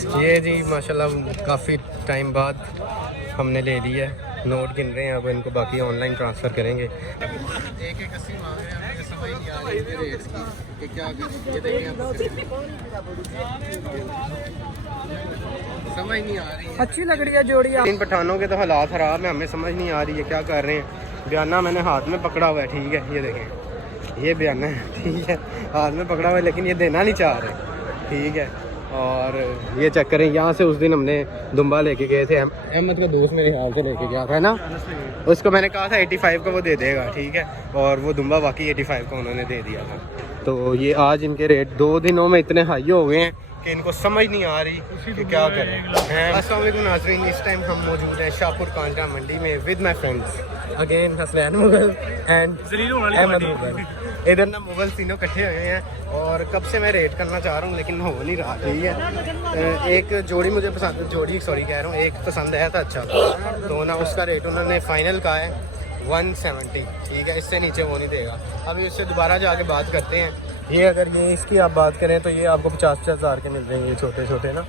ये जी माशाल्लाह काफ़ी टाइम बाद हमने ले लिया है। नोट गिन रहे हैं, अब इनको बाकी ऑनलाइन ट्रांसफ़र करेंगे। एक 80 मांग रहे हैं, मुझे समझ नहीं आ रही है रेट्स की कि क्या करें। ये देखिए समझ नहीं आ रही है। अच्छी लग रही है जोड़ी। इन पठानों के तो हालात ख़राब है, हमें समझ नहीं आ रही है क्या कर रहे हैं। बयाना मैंने हाथ में पकड़ा हुआ है, ठीक है, ये देखें ये बयाना है, ठीक है, हाथ में पकड़ा हुआ है लेकिन ये देना नहीं चाह रहे, ठीक है। और ये चेक करें, यहाँ से उस दिन हमने दुम्बा लेके गए थे, अहमद का दोस्त मेरे ख्याल से लेके गया था ना, उसको मैंने कहा था 85 का वो दे देगा, ठीक है, और वो दुम्बा बाकी 85 का उन्होंने दे दिया था। तो ये आज इनके रेट 2 दिनों में इतने हाई हो गए हैं कि इनको समझ नहीं आ रही कि क्या करें। अस्सलाम वालेकुम नाज़रीन, इस टाइम हम मौजूद हैं शाहपुर कांटा मंडी में with my friends again Hasnain Mughal and Ahmed Mughal. इधर ना मुगल तीनों इकट्ठे हुए हैं और कब से मैं रेट करना चाह रहा हूँ लेकिन हो नहीं रहा, ठीक है। एक जोड़ी मुझे पसंद, कह रहा हूँ, एक पसंद आया था अच्छा, तो ना उसका रेट उन्होंने फ़ाइनल कहा है 170, ठीक है, इससे नीचे वो नहीं देगा। अभी उससे दोबारा जाके बात करते हैं। ये अगर ये इसकी आप बात करें तो ये आपको 50-50 हज़ार के मिल जाएंगे छोटे छोटे ना,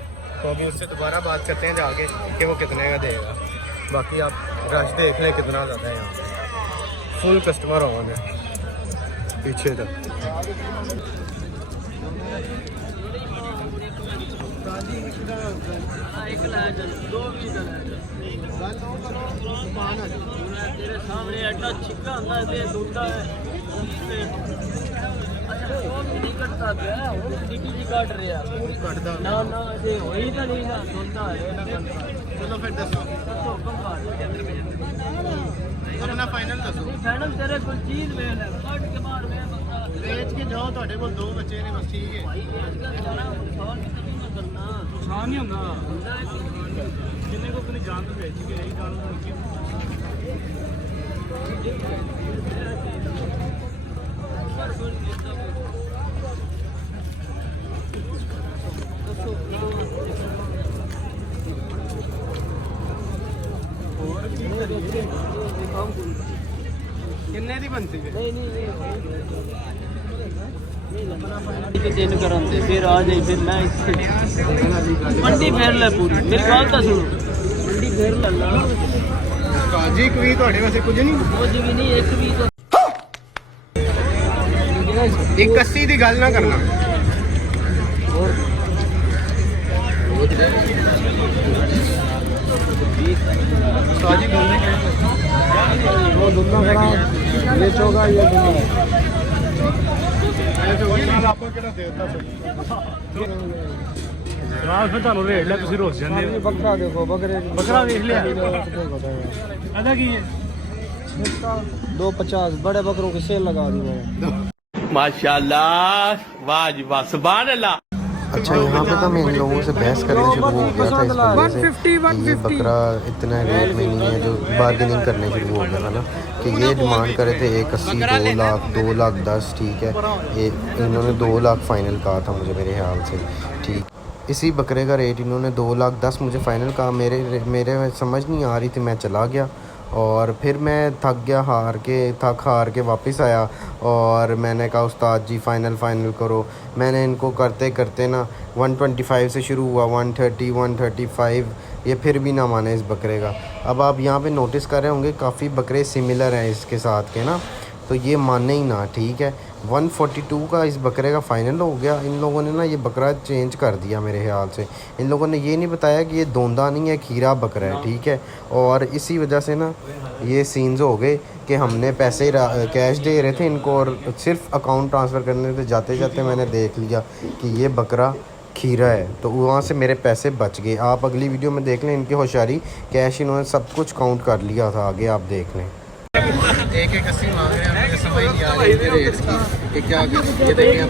तो अभी उससे दोबारा बात करते हैं जाके कि वो कितने का देगा। बाकी आप रश देख लें कितना ज़्यादा है, यहाँ फुल कस्टमर होंगे पीछे तक। तेरे सामने एडा छिक्का होता है, दूधा है नहीं कटता पिया, ਹੁਣ ਸਿੱਟੀ ਜੀ ਕੱਟ ਰਿਹਾ ਕੱਟਦਾ ਨਾ ਨਾ ਇਹ ਹੋਈ ਤਾਂ ਨਹੀਂ ਨਾ ਸੁਣਦਾ ਹੈ ਨਾ ਕਰਦਾ। चलो फिर दसो ਹੁਕਮ ਕਰ अपना फाइनल दसो। ਫਾਈਨਲ ਤੇਰੇ ਕੋਲ ਚੀਜ਼ ਵੇਖ ਲੈ, ਕੱਟ ਕੇ ਮਾਰ ਵੇ ਬੰਦਾ ਵੇਚ ਕੇ ਜਾਓ, ਤੁਹਾਡੇ ਕੋਲ 2 ਬੱਚੇ ਨੇ ਬਸ, ਠੀਕ ਹੈ। ਭਾਈ ਵੇਚ ਕੇ ਜਾਣਾ ਨੁਕਸਾਨ ਕਿਤੇ ਨਹੀਂ ਕਰਨਾ, ਨੁਕਸਾਨ ਨਹੀਂ ਹੁੰਦਾ ਕਿੰਨੇ ਕੋ ਆਪਣੀ ਜਾਨ ਤੋਂ ਵੇਚ ਕੇ ਇਹੀ ਗੱਲ ਹੋਣੀ ਕਿ किन्ने दी बनती है? दिन करन दे फिर आ जाए, फिर मैं मंडी फेर ले पूरी मेरी गल तो सुनो, मंडी फेर ले ला काजी कोई ਤੁਹਾਡੇ ਵਾਸਤੇ ਕੁਝ ਨਹੀਂ, कुछ भी नहीं, एक भी तो 81 ਦੀ ਗੱਲ ਨਾ ਕਰਨਾ। काजी बोलने के वो दुल्ला खड़ा बेचोगा, ये दुल्ला आपको ਕਿਹੜਾ ਦੇਤਾ ਰਾਤ ਫਿਰ ਤੁਹਾਨੂੰ ਰੇਟ ਲੈ, ਤੁਸੀਂ ਰੋਸ ਜਾਂਦੇ ਹੋ। ਬੱਕਰਾ ਦੇਖੋ, ਬੱਕਰਾ ਵੇਖ ਲਿਆ, ਇਹਦਾ ਕੀ ਹੈ? 250 बड़े बकरों की सेल लगा दी मैंने। माशाल्लाह, वाह जी वाह, सुभान अल्लाह। अच्छा, यहाँ पे तो मैं इन लोगों से बहस करना शुरू हो गया था इस वजह से कि ये बकरा इतना रेट में नहीं है, जो बार्गेनिंग करने शुरू हो गया था ना, कि ये डिमांड करे थे 180, 2 लाख, 2 लाख 10, ठीक है, ये इन्होंने 2 लाख फ़ाइनल कहा था मुझे मेरे ख्याल से, ठीक। इसी बकरे का रेट इन्होंने 2 लाख 10 मुझे फ़ाइनल कहा। मेरे समझ नहीं आ रही थी, मैं चला गया और फिर मैं थक हार के वापस आया और मैंने कहा उस्ताद जी फ़ाइनल करो। मैंने इनको करते करते ना 125 से शुरू हुआ, 130, 135, ये फिर भी ना माने इस बकरे का। अब आप यहाँ पे नोटिस कर रहे होंगे काफ़ी बकरे सिमिलर हैं इसके साथ के ना, तो ये माने ही ना, ठीक है। 142 का इस बकरे का फ़ाइनल हो गया। इन लोगों ने ना ये बकरा चेंज कर दिया मेरे ख्याल से। इन लोगों ने ये नहीं बताया कि ये दोंदा नहीं है, खीरा बकरा है, ठीक है। और इसी वजह से ना ये सीन्स हो गए कि हमने पैसे कैश दे रहे थे इनको और सिर्फ अकाउंट ट्रांसफ़र करने थे, जाते जाते मैंने देख लिया कि ये बकरा खीरा है, तो वहाँ से मेरे पैसे बच गए। आप अगली वीडियो में देख लें इनकी होशियारी, कैश इन्होंने सब कुछ काउंट कर लिया था, आगे आप देख लें। 180 मांग रहे हैं, मुझे समझ नहीं आ रही है रेट्स की कि क्या करें। ये देखिए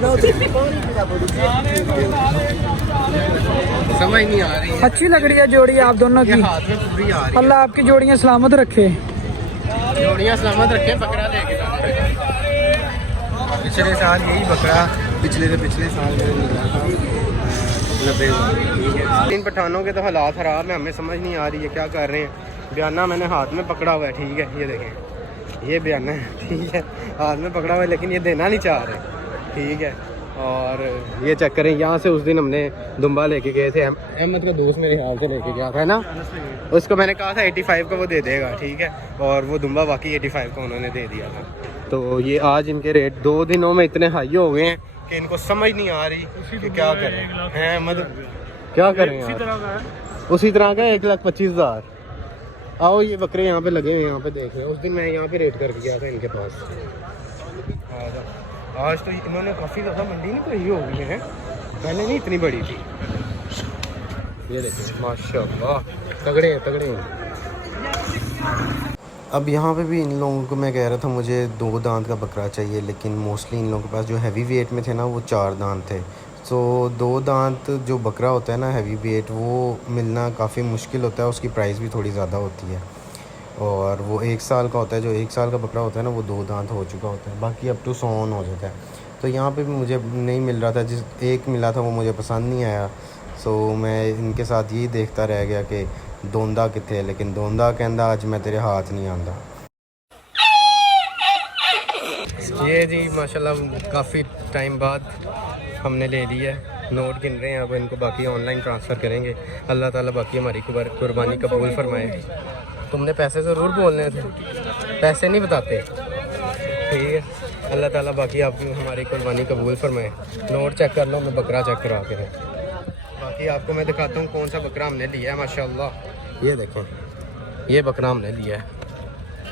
समझ नहीं आ रही है। अच्छी लग रही है जोड़ी आप दोनों की, हाथ में पूरी आ रही अल्लाह आपकी जोड़ियाँ सलामत रखे, है, जोड़ियाँ सलामत रखें। बकरा लेके जाना है। पिछले साल यही बकरा पिछले साल मैंने लिया था 90। इन पठानों के तो हालात ख़राब है, हमें समझ नहीं आ रही है क्या कर रहे हैं। बयाना मैंने हाथ में पकड़ा हुआ है, ठीक है, ये देखें ये बयाना है, ठीक है, हाथ में पकड़ा हुआ है लेकिन ये देना नहीं चाह रहे, ठीक है। और ये चेक करें, यहाँ से उस दिन हमने दुम्बा लेके गए थे, अहमद का दोस्त मेरे ख्याल से लेके गया था ना, उसको मैंने कहा था 85 का वो दे देगा, ठीक है, और वो दुम्बा बाकी 85 का उन्होंने दे दिया था। तो ये आज इनके रेट 2 दिनों में इतने हाई हो गए हैं कि इनको समझ नहीं आ रही कि क्या करें हैं, मतलब क्या करें यार। उसी तरह का 1,25,000। आओ ये बकरे यहाँ पे लगे हुए, यहाँ पे देख रहे हैं, उस दिन मैं यहाँ पे रेट कर गया था इनके पास। आज तो इन्होंने काफ़ी ज़्यादा मंडी नहीं बड़ी हो गई है, पहले नहीं इतनी बड़ी थी। ये देखिए माशाल्लाह तगड़े हैं, तगड़े हैं। अब यहाँ पे भी इन लोगों को मैं कह रहा था मुझे 2 दांत का बकरा चाहिए, लेकिन मोस्टली इन लोगों के पास जो हैवी वेट में थे ना वो 4 दांत थे। तो 2 दांत जो बकरा होता है ना हैवी वेट, वो मिलना काफ़ी मुश्किल होता है, उसकी प्राइस भी थोड़ी ज़्यादा होती है। और वो 1 साल का होता है, जो 1 साल का बकरा होता है ना वो 2 दांत हो चुका होता है, बाकी अप टू 100 हो जाता है। तो यहाँ पे भी मुझे नहीं मिल रहा था, जिस एक मिला था वो मुझे पसंद नहीं आया। सो मैं इनके साथ यही देखता रह गया कि दोंदा कितने, लेकिन दोंदा कहता अज मैं तेरे हाथ नहीं आंदा। ये जी माशाल्लाह काफ़ी टाइम बाद हमने ले लिया है, नोट गिन रहे हैं, अब इनको बाकी ऑनलाइन ट्रांसफ़र करेंगे। अल्लाह ताला बाकी हमारी कुर्बानी कबूल फरमाए। तुमने पैसे ज़रूर बोलने थे, पैसे नहीं बताते, ठीक है। अल्लाह ताला बाकी आपकी हमारी कुर्बानी कबूल फरमाए। नोट चेक कर लो, मैं बकरा चेक करवा के रहा। बाकी आपको मैं दिखाता हूँ कौन सा बकरा हमने लिया है। माशाल्लाह ये देखें, ये बकरा हमने लिया है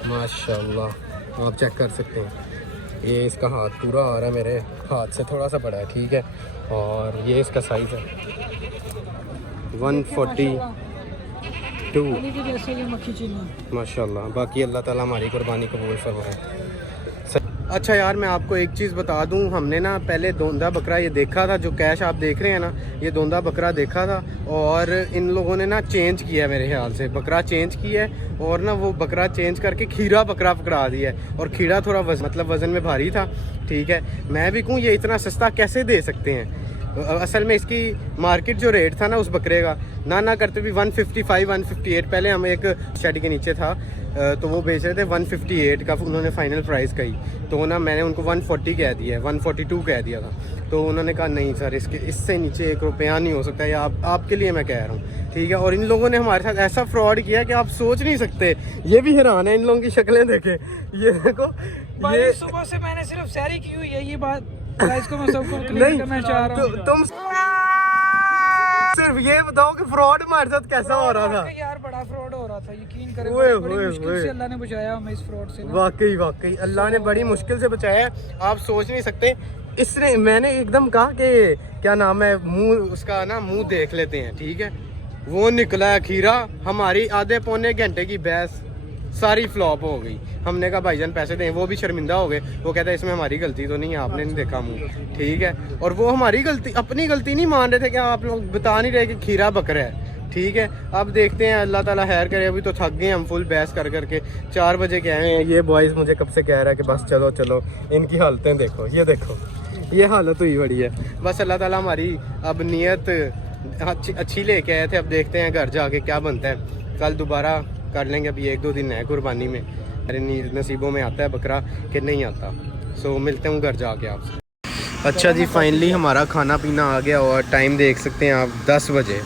माशाल्लाह, आप चेक कर सकते हैं। ये इसका हाथ पूरा आ रहा है, मेरे हाथ से थोड़ा सा बड़ा है, ठीक है। और ये इसका साइज़ है 142 माशाल्लाह। बाकी अल्लाह ताला हमारी कुर्बानी कबूल फरमाए। अच्छा यार, मैं आपको एक चीज़ बता दूं, हमने ना पहले दोंदा बकरा ये देखा था, जो कैश आप देख रहे हैं ना, ये दोंदा बकरा देखा था, और इन लोगों ने ना चेंज किया है, मेरे ख्याल से बकरा चेंज किया है, और ना वो बकरा चेंज करके खीरा बकरा पकड़ा दिया है। और खीरा थोड़ा वज़न में भारी था, ठीक है। मैं भी कहूँ ये इतना सस्ता कैसे दे सकते हैं। असल में इसकी मार्केट जो रेट था ना उस बकरे का, ना करते भी 155 158, पहले हम एक शेड के नीचे था तो वो बेच रहे थे 158 का, उन्होंने फाइनल प्राइस कही, तो ना मैंने उनको 140 कह दिया, 142 कह दिया था। तो उन्होंने कहा नहीं सर, इससे नीचे 1 रुपया नहीं हो सकता, या आपके लिए मैं कह रहा हूँ, ठीक है। और इन लोगों ने हमारे साथ ऐसा फ्रॉड किया कि आप सोच नहीं सकते। ये भी हैरान है, इन लोगों की शक्लें देखें, ये देखो, ये सुबह से मैंने सिर्फ सैरी की हुई है, ये बात इसको मैं सबको क्लियर करना चाह रहा हूं। तुम सिर्फ ये बताओ कि फ्रॉड हमारे साथ कैसा हो रहा था। यार बड़ा फ्रॉड हो रहा था, यकीन करें, बड़ी मुश्किल से अल्लाह ने बचाया हमें इस फ्रॉड से। वाकई अल्लाह ने बड़ी मुश्किल से बचाया, आप सोच नहीं सकते। इसने मैंने एकदम कहा कि क्या नाम है, मुंह उसका ना मुंह देख लेते हैं, ठीक है। वो निकला खीरा, हमारी आधे पौने घंटे की बहस सारी फ्लॉप हो गई। हमने कहा भाईजान पैसे दें, वो भी शर्मिंदा हो गए। वो कहता है इसमें हमारी गलती तो नहीं है, आपने नहीं देखा मुंह, ठीक है। और वो हमारी गलती, अपनी गलती नहीं मान रहे थे कि आप लोग बता नहीं रहे कि खीरा बकरा है, ठीक है। अब देखते हैं, अल्लाह ताला खैर करे। अभी तो थक गए हम फुल बहस कर करके, 4 बजे के आए हैं। ये बॉयज़ मुझे कब से कह रहा है कि बस चलो चलो, इनकी हालतें देखो, ये देखो, ये हालत हुई बड़ी है। बस अल्लाह ताला हमारी अब नीयत अच्छी लेके आए थे, अब देखते हैं घर जाके क्या बनता है। कल दोबारा कर लेंगे, अभी 1-2 दिन है कुर्बानी में, मेरे नसीबों में आता है बकरा कि नहीं आता। सो मिलते हूँ घर जाके आपसे। अच्छा जी, फाइनली हमारा खाना पीना आ गया, और टाइम देख सकते हैं आप 10 बजे।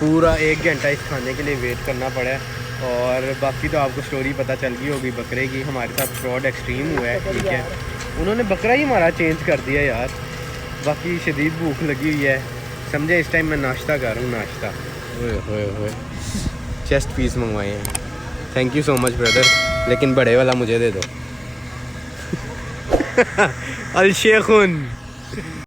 पूरा 1 घंटा इस खाने के लिए वेट करना पड़ा है। और बाकी तो आपको स्टोरी पता चल गई होगी बकरे की, हमारे साथ फ्रॉड एक्सट्रीम हुआ है, ठीक है। उन्होंने बकरा ही हमारा चेंज कर दिया यार। बाकी शदीद भूख लगी हुई है, समझे। इस टाइम मैं नाश्ता कर रहा हूँ, नाश्ता। ओए चेस्ट पीस मंगवाए हैं, thank you so much brother, लेकिन बड़े वाला मुझे दे दो। अल शेखुन।